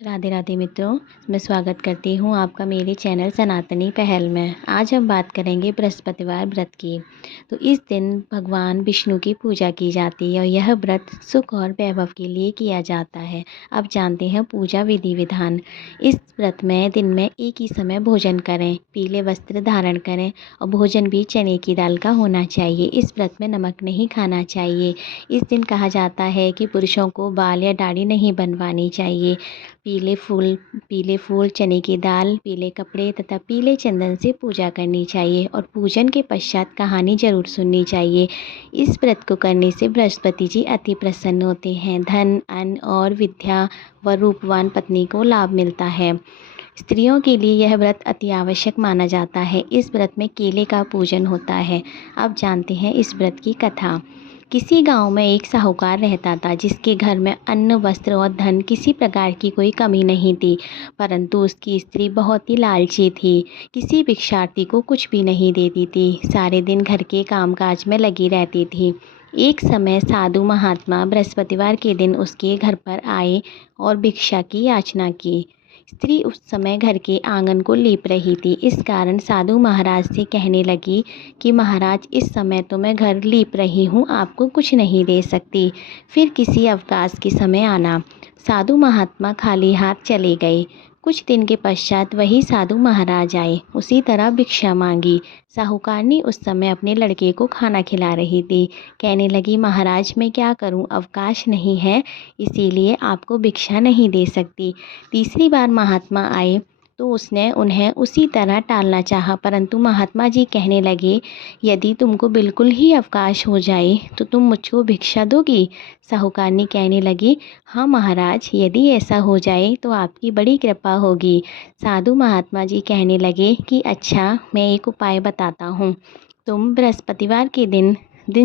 राधे राधे मित्रों, मैं स्वागत करती हूँ आपका मेरे चैनल सनातनी पहल में। आज हम बात करेंगे बृहस्पतिवार व्रत की। तो इस दिन भगवान विष्णु की पूजा की जाती है और यह व्रत सुख और वैभव के लिए किया जाता है। अब जानते हैं पूजा विधि विधान। इस व्रत में दिन में एक ही समय भोजन करें, पीले वस्त्र धारण करें और भोजन भी चने की दाल का होना चाहिए। इस व्रत में नमक नहीं खाना चाहिए। इस दिन कहा जाता है कि पुरुषों को बाल या दाढ़ी नहीं बनवानी चाहिए। पीले फूल, चने की दाल, पीले कपड़े तथा पीले चंदन से पूजा करनी चाहिए और पूजन के पश्चात कहानी जरूर सुननी चाहिए। इस व्रत को करने से बृहस्पति जी अति प्रसन्न होते हैं। धन, अन्न और विद्या व रूपवान पत्नी को लाभ मिलता है। स्त्रियों के लिए यह व्रत अति आवश्यक माना जाता है। इस व्रत में केले का पूजन होता है। अब जानते हैं इस व्रत की कथा। किसी गांव में एक साहूकार रहता था जिसके घर में अन्न, वस्त्र और धन किसी प्रकार की कोई कमी नहीं थी, परंतु उसकी स्त्री बहुत ही लालची थी। किसी भिक्षार्थी को कुछ भी नहीं देती थी। सारे दिन घर के कामकाज में लगी रहती थी। एक समय साधु महात्मा बृहस्पतिवार के दिन उसके घर पर आए और भिक्षा की याचना की। स्त्री उस समय घर के आंगन को लीप रही थी। इस कारण साधु महाराज से कहने लगी कि महाराज, इस समय तो मैं घर लीप रही हूँ, आपको कुछ नहीं दे सकती, फिर किसी अवकाश के समय आना। साधु महात्मा खाली हाथ चले गए। कुछ दिन के पश्चात वही साधु महाराज आए। उसी तरह भिक्षा मांगी। साहूकारनी उस समय अपने लड़के को खाना खिला रही थी। कहने लगी, महाराज मैं क्या करूं, अवकाश नहीं है, इसीलिए आपको भिक्षा नहीं दे सकती। तीसरी बार महात्मा आए तो उसने उन्हें उसी तरह टालना चाहा, परंतु महात्मा जी कहने लगे, यदि तुमको बिल्कुल ही अवकाश हो जाए तो तुम मुझको भिक्षा दोगी। साहूकारनी कहने लगी, हाँ महाराज, यदि ऐसा हो जाए तो आपकी बड़ी कृपा होगी। साधु महात्मा जी कहने लगे कि अच्छा, मैं एक उपाय बताता हूँ। तुम बृहस्पतिवार के दिन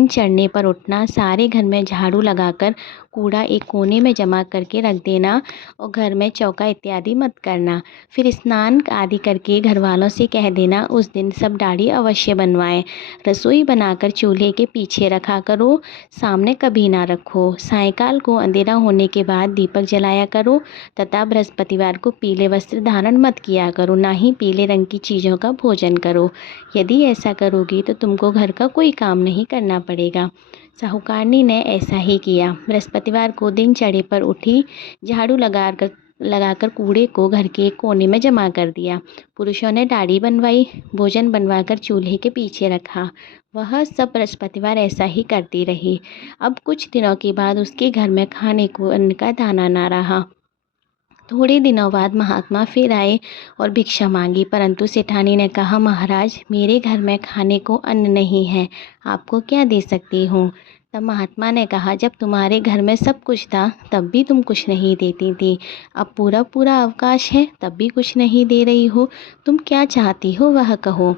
चढ़ने पर उठना, सारे घर में झाड़ू लगाकर कूड़ा एक कोने में जमा करके रख देना और घर में चौका इत्यादि मत करना। फिर स्नान आदि करके घर वालों से कह देना उस दिन सब दाढ़ी अवश्य बनवाएं। रसोई बनाकर चूल्हे के पीछे रखा करो, सामने कभी ना रखो। सायंकाल को अंधेरा होने के बाद दीपक जलाया करो तथा बृहस्पतिवार को पीले वस्त्र धारण मत किया करो, ना ही पीले रंग की चीज़ों का भोजन करो। यदि ऐसा करोगी तो तुमको घर का कोई काम नहीं करना पड़ेगा। साहूकारनी ने ऐसा ही किया। बृहस्पतिवार को दिन चढ़े पर उठी, झाड़ू लगाकर कूड़े को घर के एक कोने में जमा कर दिया। पुरुषों ने दाढ़ी बनवाई, भोजन बनवाकर चूल्हे के पीछे रखा। वह सब बृहस्पतिवार ऐसा ही करती रही। अब कुछ दिनों के बाद उसके घर में खाने को अन्न का दाना ना रहा। थोड़े दिनों बाद महात्मा फिर आए और भिक्षा मांगी, परंतु सेठानी ने कहा, महाराज मेरे घर में खाने को अन्न नहीं है, आपको क्या दे सकती हूँ। तब महात्मा ने कहा, जब तुम्हारे घर में सब कुछ था तब भी तुम कुछ नहीं देती थी, अब पूरा पूरा अवकाश है तब भी कुछ नहीं दे रही हो, तुम क्या चाहती हो वह कहो।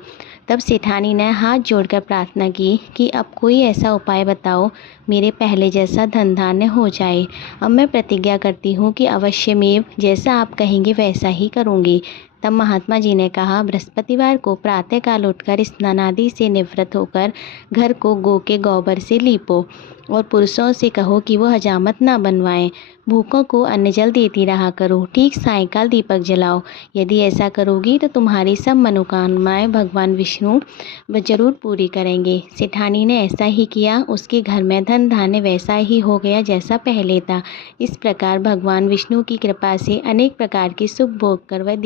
तब सेठानी ने हाथ जोड़कर प्रार्थना की कि अब कोई ऐसा उपाय बताओ मेरे पहले जैसा धन धान्य हो जाए। अब मैं प्रतिज्ञा करती हूँ कि अवश्यमेव जैसा आप कहेंगे वैसा ही करूँगी। तब महात्मा जी ने कहा, बृहस्पतिवार को प्रातःकाल उठकर स्नान आदि से निवृत्त होकर घर को गौ के गोबर से लीपो और पुरुषों से कहो कि वो हजामत ना बनवाएं। भूखों को अन्न जल देती रहा करो। ठीक सायंकाल दीपक जलाओ। यदि ऐसा करोगी तो तुम्हारी सब मनोकामनाएं भगवान विष्णु जरूर पूरी करेंगे। सेठानी ने ऐसा ही किया। उसके घर में धन धान्य वैसा ही हो गया जैसा पहले था। इस प्रकार भगवान विष्णु की कृपा से अनेक प्रकार के सुख भोग कर वह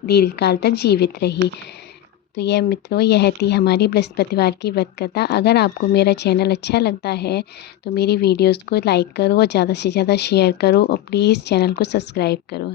दीर्घकाल तक जीवित रही। तो यह मित्रों, यह थी हमारी बृहस्पतिवार की व्रत कथा। अगर आपको मेरा चैनल अच्छा लगता है तो मेरी वीडियोस को लाइक करो और ज़्यादा से ज़्यादा शेयर करो और प्लीज़ चैनल को सब्सक्राइब करो।